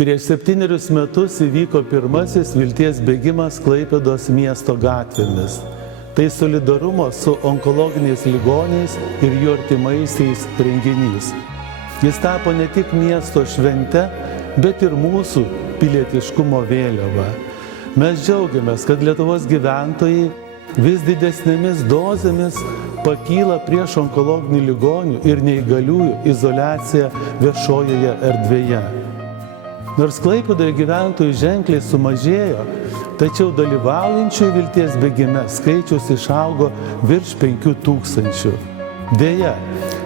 Prieš 7 metus įvyko pirmasis vilties bėgimas Klaipėdos miesto gatvėmis. Tai solidarumo su onkologiniais ligoniais ir jų artimaisiais renginys. Jis tapo ne tik miesto švente, bet ir mūsų pilietiškumo vėliava. Mes džiaugiamės, kad Lietuvos gyventojai vis didesnėmis dozėmis pakyla prieš onkologinių ligonių ir neįgaliųjų izoliaciją viešojoje erdvėje. Nors Klaipėdoje gyventojų ženkliai sumažėjo, tačiau dalyvaujančių vilties bėgime skaičius išaugo virš 5000. Deja,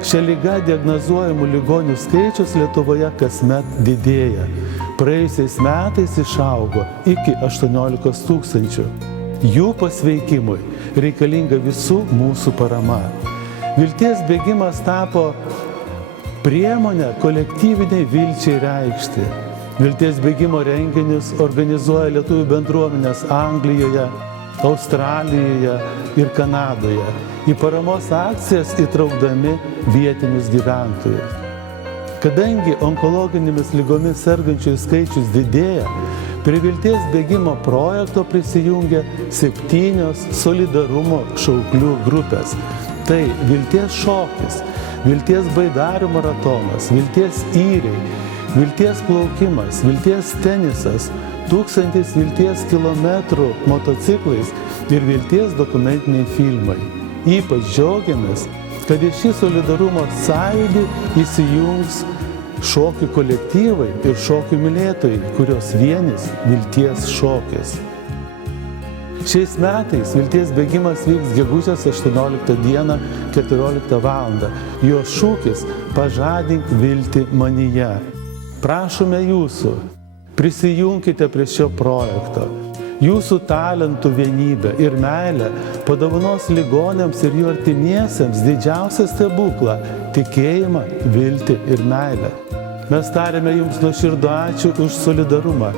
šia liga diagnozuojamų ligonių skaičius Lietuvoje kasmet didėja. Praėjusiais metais išaugo iki 18 000. Jų pasveikimui reikalinga visų mūsų parama. Vilties bėgimas tapo priemonė kolektyviniai vilčiai reikšti. Vilties bėgimo renginius organizuoja lietuvių bendruomenės Anglijoje, Australijoje ir Kanadoje, į paramos akcijas įtraukdami vietinius gyventojus. Kadangi onkologinėmis ligomis sergančiųjų skaičius didėja, prie vilties bėgimo projekto prisijungia 7 solidarumo šauklių grupės. Tai vilties šokis, vilties baidarių maratonas, vilties yriai, vilties plaukimas, vilties tenisas, 1000 vilties kilometrų motociklais ir vilties dokumentiniai filmai. Ypač džiaugiamės, kad į šį solidarumo sąjūdį įsijungs šokių kolektyvai ir šokių mylėtojai, kurios vienis vilties šokis. Šiais metais vilties bėgimas vyks gegužės 18 dieną 14 val. Jo šūkis – pažadink viltį manyje. Prašome jūsų, prisijunkite prie šio projekto. Jūsų talentų vienybė ir meilė padovanos ligoniams ir jų artimiesiems didžiausią stebuklą – tikėjimą, viltį ir meilę. Mes tariame jums nuoširdų ačiū už solidarumą.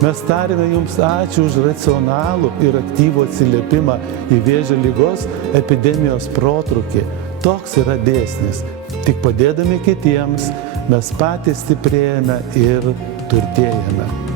Mes tariame jums ačiū už racionalų ir aktyvų atsiliepimą į vėžio ligos epidemijos protrūkį. Toks yra dėsnis. Tik padėdami kitiems, mes patys stiprėjame ir turtėjame.